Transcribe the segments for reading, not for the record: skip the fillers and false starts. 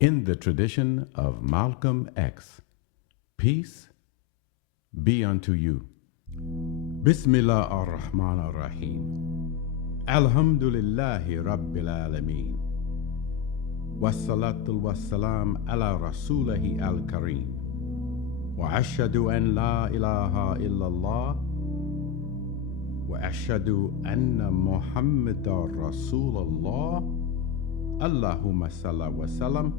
In the tradition of Malcolm X, peace be unto you. Bismillah ar-Rahman ar-Rahim. Alhamdulillahi Rabbil Alameen. Wassalatul wassalam ala Rasulihi al-Kareem. Wa ashhadu an la ilaha illallah. Wa ashhadu anna Muhammadar Rasulullah. Allahumma salli wa sallam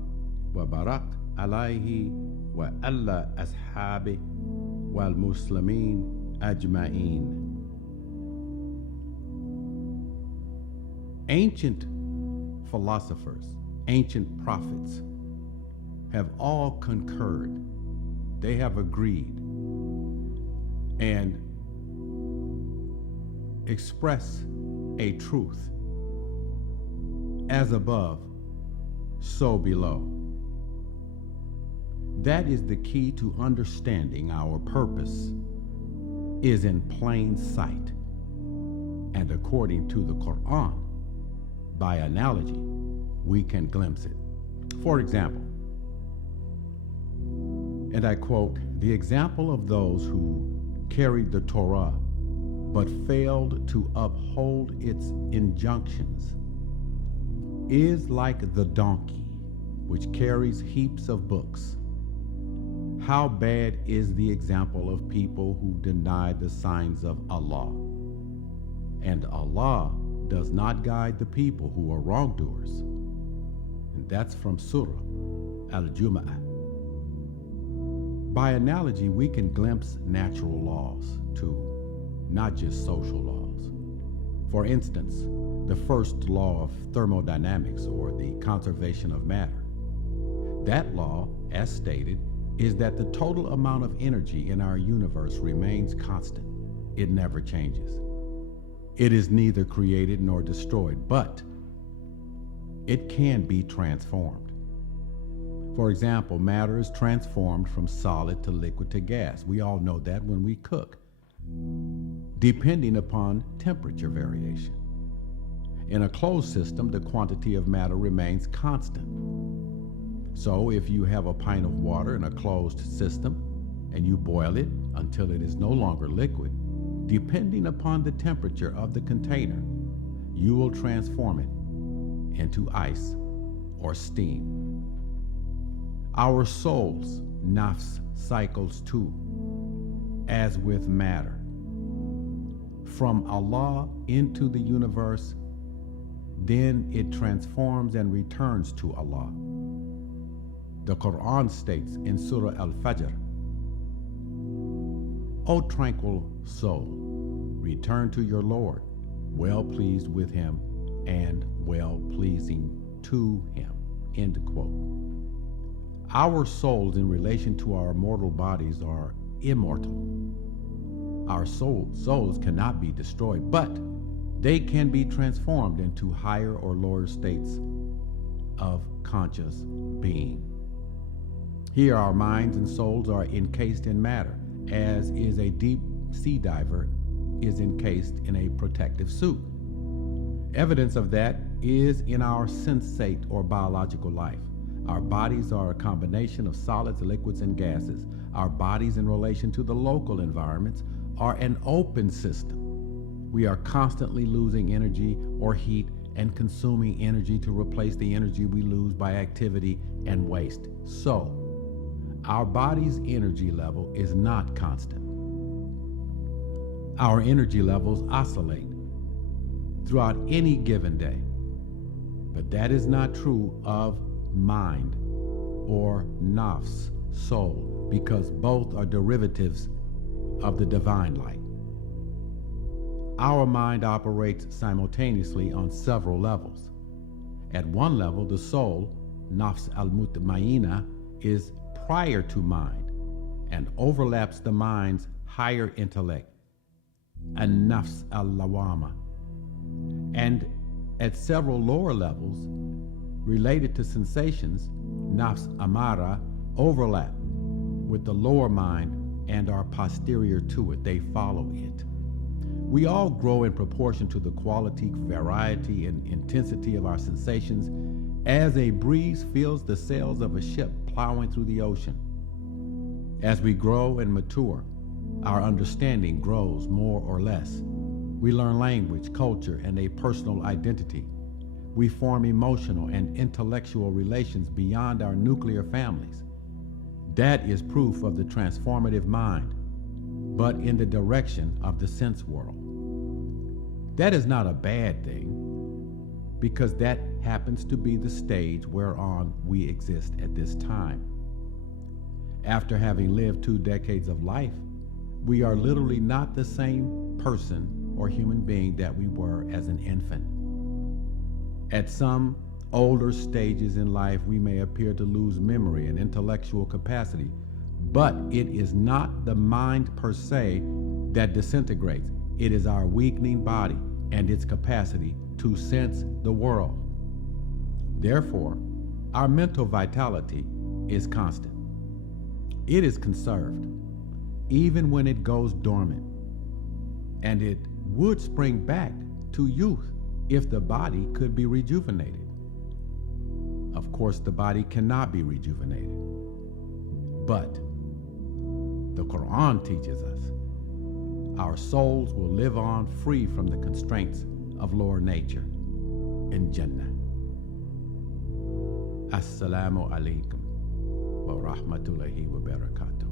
wa barak alayhi wa alla ashabi wal muslimin ajma'in. Ancient philosophers, ancient prophets have all concurred. They have agreed and express a truth: as above, so below. That is the key to understanding our purpose is in plain sight. And according to the Quran, by analogy, we can glimpse it. For example, and I quote, "The example of those who carried the Torah but failed to uphold its injunctions is like the donkey which carries heaps of books. How bad is the example of people who deny the signs of Allah. And Allah does not guide the people who are wrongdoers." And that's from Surah Al-Jum'ah. By analogy, we can glimpse natural laws too, not just social laws. For instance, the first law of thermodynamics, or the conservation of matter. That law, as stated, is that the total amount of energy in our universe remains constant. It never changes. It is neither created nor destroyed, but it can be transformed. For example, matter is transformed from solid to liquid to gas. We all know that when we cook, depending upon temperature variation. In a closed system, the quantity of matter remains constant. So if you have a pint of water in a closed system and you boil it until it is no longer liquid, depending upon the temperature of the container, you will transform it into ice or steam. Our souls, nafs, cycles too, as with matter. From Allah into the universe, then it transforms and returns to Allah. The Quran states in Surah Al-Fajr, "O tranquil soul, return to your Lord, well pleased with him and well pleasing to him." End quote. Our souls in relation to our mortal bodies are immortal. Our souls cannot be destroyed, but they can be transformed into higher or lower states of conscious being. Here our minds and souls are encased in matter, as is a deep sea diver is encased in a protective suit. Evidence of that is in our sensate or biological life. Our bodies are a combination of solids, liquids, and gases. Our bodies in relation to the local environments are an open system. We are constantly losing energy or heat and consuming energy to replace the energy we lose by activity and waste. So, our body's energy level is not constant. Our energy levels oscillate throughout any given day. But that is not true of mind or nafs, soul, because both are derivatives of the divine light. Our mind operates simultaneously on several levels. At one level, the soul, nafs al-mutmainna, is prior to mind and overlaps the mind's higher intellect, an-nafs al-lawama. And at several lower levels, related to sensations, nafs amara, overlap with the lower mind and are posterior to it. They follow it. We all grow in proportion to the quality, variety, and intensity of our sensations as a breeze fills the sails of a ship plowing through the ocean. As we grow and mature, our understanding grows more or less. We learn language, culture, and a personal identity. We form emotional and intellectual relations beyond our nuclear families. That is proof of the transformative mind, but in the direction of the sense world. That is not a bad thing, because that happens to be the stage whereon we exist at this time. After having lived 2 decades of life, we are literally not the same person or human being that we were as an infant. At some older stages in life, we may appear to lose memory and intellectual capacity, but it is not the mind per se that disintegrates. It is our weakening body and its capacity to sense the world. Therefore, our mental vitality is constant. It is conserved, even when it goes dormant, and it would spring back to youth if the body could be rejuvenated. Of course, the body cannot be rejuvenated, but the Quran teaches us our souls will live on free from the constraints of lower nature in Jannah. Assalamu alaikum wa rahmatullahi wa barakatuh.